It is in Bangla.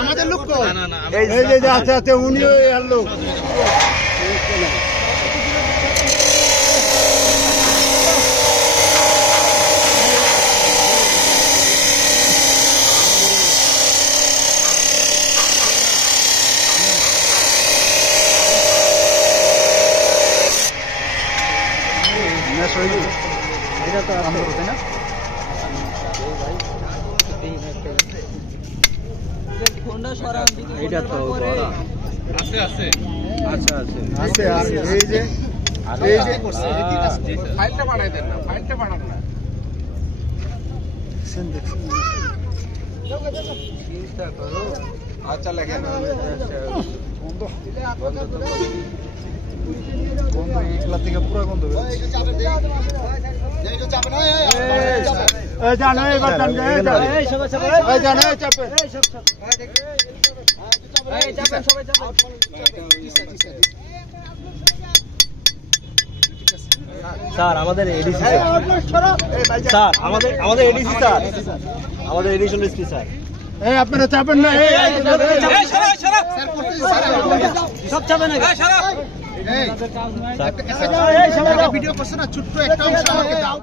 আমাদের লোক এই যে আছে আছে উনিও এর লোক। এটা তো আছে না এটা তো আছে আছে আচ্ছা আছে আছে আছে এই যে ফাইলটা বানাই দেন না ফাইলটা বানান না দেখছেন চিন্তা করো আচ্ছা লাগে না বন্ধ বন্ধ তো বন্ধ একলা থেকে পুরো বন্ধ এই যে চাপে দেই এই যে চাপে না এই জানো এবার টান এই সবাই চাপে এই জানো চাপে এই সব সব এই চাপে সবাই চাপে স্যার আমাদের এডিসি স্যার আমাদের এডিসি স্যার আমাদের এডিশনাল এসপি স্যার এই আপনারা চাপেন না এই সব চাপেন না এই ভিডিও করছ না ছোট্ট একটা অংশ আমাকে দাও।